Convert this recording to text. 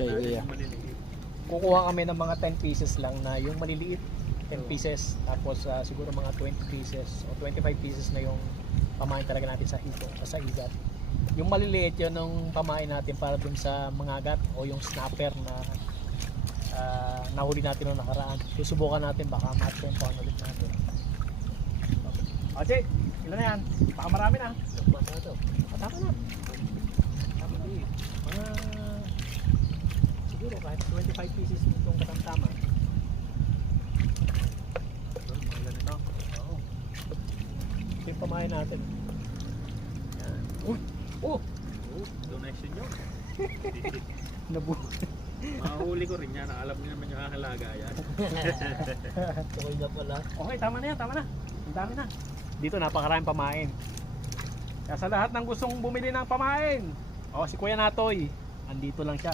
kay Kuya. Kukuha kami ng mga 10 pieces lang na yung maliliit, 10 pieces, tapos siguro mga 20 pieces o 25 pieces na yung pamain talaga natin sa hito, sa igat. Yung maliliit yun ng pamain natin para dun sa mangagat o yung snapper na nahuli natin noong nakaraan. Susubukan natin, baka matempohan ulit natin. O Che, ilan na yan? Baka marami na. Tama na. Tama na. Mga siguro kahit 25 pieces nitong katamtama. Mga ganito. Oo. Ito yung pamain natin. Yan. Donation yun. Nabu. Mahuli ko rin yan. Alam niyo naman yung hahalaga yan. Okay na pala. Okay, tama na yan, tama na. Ang dami na. Dito napakaraming pamain. Kaya sa lahat ng gustong bumili ng pamain, si Kuya Natoy, andito lang siya.